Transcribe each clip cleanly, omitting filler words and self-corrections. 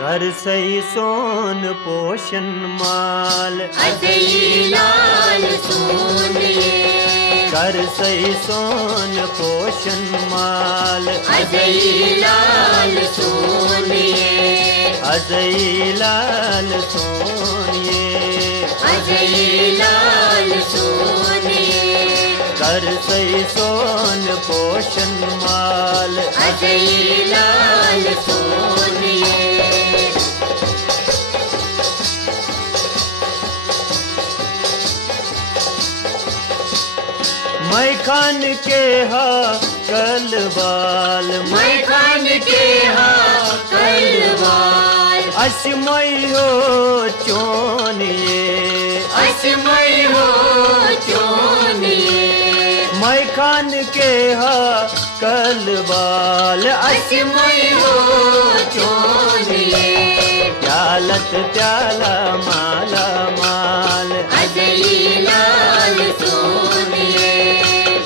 कर सही सोन पोषण माल अजई लाल सोनिए कर सही सोन पोषण माल अजई लाल सोनिए अजय लाल सोनिए अजई लाल सोनिए कर सही सोन पोषण माल अजई लाल सोनिए मैं खान के हा कलवाल मैं खान के हाँ कलवाल असमय हो चोनिए असमय हो चोनिए मैं खान के हा कलवाल असमय हो चोनिए प्यालत प्याला माला माल अजई लाल सोनिए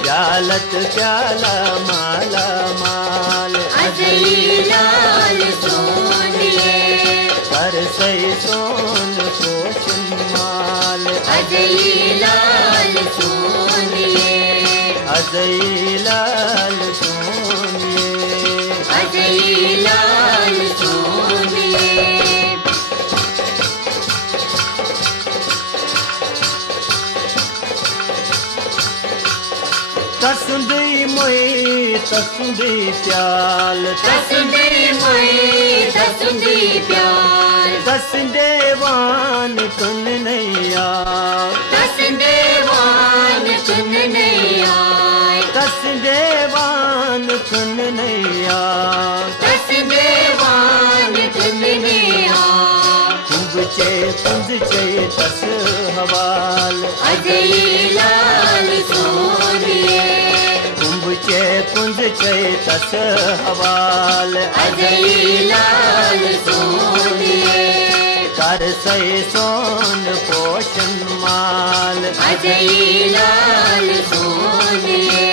प्यालत प्याला माला माल अजई लाल सोनिए कर सही सोन पोषण माल अजई लाल सोनिए अजय लाल सोनिए अजई लाल सोनिए तसुंदी मोई तसुंदी प्याल तसुंदे मोई तसुंदी प्यार तसुंदे वान तुन नैया तसुंदे वान तुन नहीं आए तसुंदे वान तुन नैया तसुंदे वान तुन नहीं आए कुंभ चे पुंज चे तस हवाल अजई लाल सोनिए कुंभ चे पुंज चे तस हवाल अजई लाल सोनिए कर सही सोन पोषण माल अजई लाल सोनिए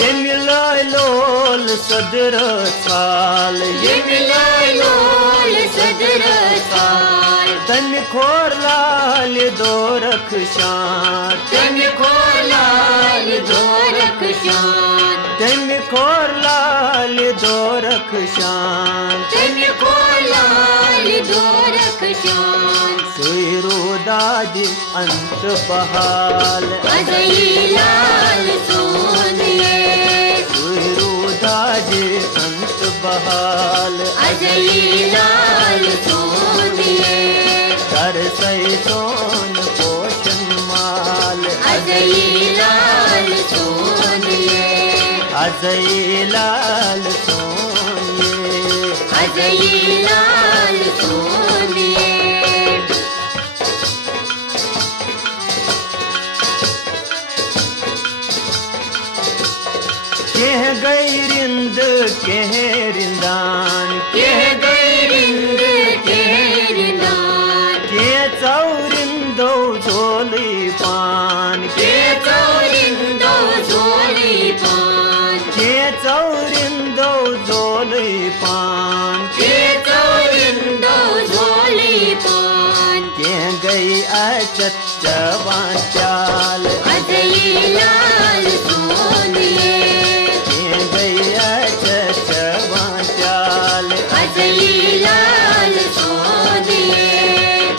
ये मिलाय लोल सदर साल ये मिलाए लोल सदर साल तन खोर लाल दो रख शान तन को लाल गोरख शान तन खोर लाल दो रख शान तन को लाल गोरख शान सुईरो दाज अंत बहाल अजई लाल सोनिए सुईरो दाज अंत बहाल अजई लाल सोनिए कर सही सोन पोषण माल अजई लाल सोनिए अजय लाल सोनिए अजई लाल सोनिए कह गई रिंद कह रिंदान कह गई रिंद कह रिंदान के चौरिंदो झोली पान के चौरिंदो झोली पान के चौरिंदो झोली पान के चौरिंदो झोली पान के गई अचत जवान चाल अजई लाल सोनिए के गई अचत जवान चाल अजई लाल सोनिए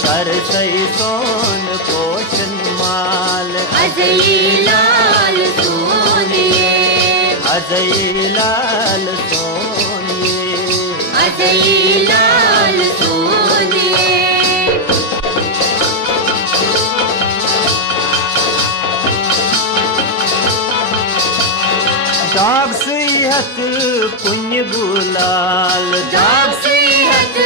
कर सही सोन पोषण माल अजई लाल सोनिए अजय लाल सोनिए अजई लाल सोनिए दाग सिहत पुण्य गुलाल दाग सेहत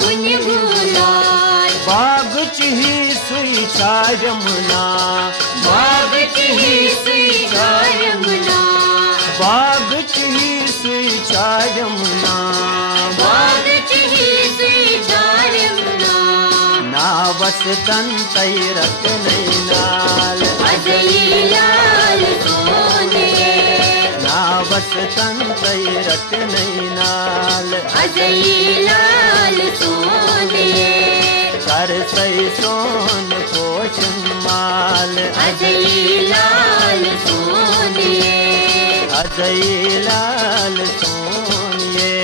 पुण्य गुलाल बाग चिही सुई छा यमुना बाग की सुई यमुना बाग चिही सुई छा यमुना बाग की सुई यमुना नावस तंतई रत्नैनाल अजय लाल सोने नावस तंतई रत्नैनाल अजय लाल सोने कर सई सोन पोषण माल अजय लाल सोने अजय लाल सोनिए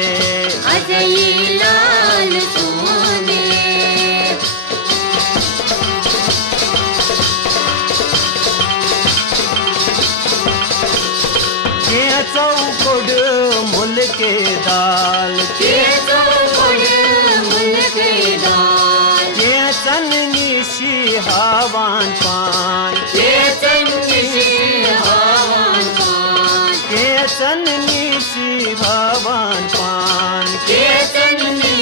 अजय लाल सोने के चौकोड मुल के दाल के चौकोड मुल के दाल के चननी सी हवान पान के चन्नी हवान पान के चननी सी हवान पान के चन्नी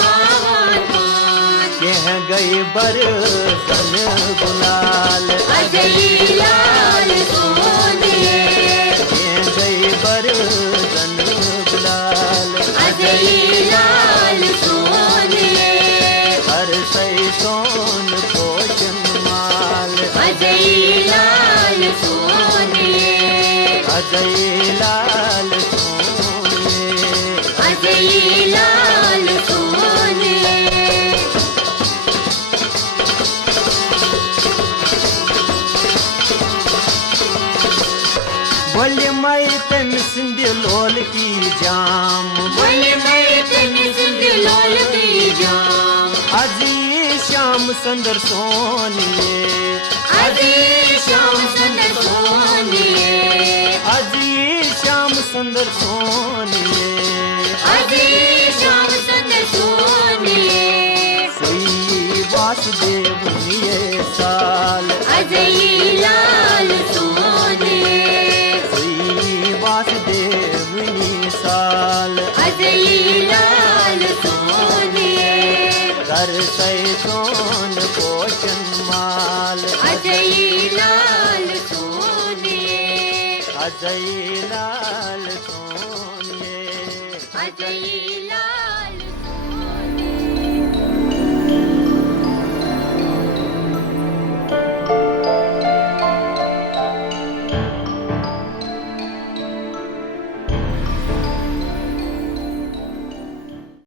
हवान पान कह गई बरसन गुलाल अजय लाल सोने कह गई बरसन गुलाल अजय लाल सोने हर सई सोन पोषण माल अजय लाल सोने अजय लाल सोनिए अजय लाल सोने बोले मैं तम सिंध लोल की जाम बोले मैं तेरी जिंद लोल की जाम अजी श्याम सुंदर सोनिए अजय श्याम सुंदर सोने अजी श्याम सुंदर सोनिए अजय श्याम सुंदर सोने श्री वासुदेव ये साल अजय लाल सोने श्री वासुदेव ये साल अजय लाल सोने कर सई सोन पोषण माल अजय लाल सोने अजय लाल सोनिए अजय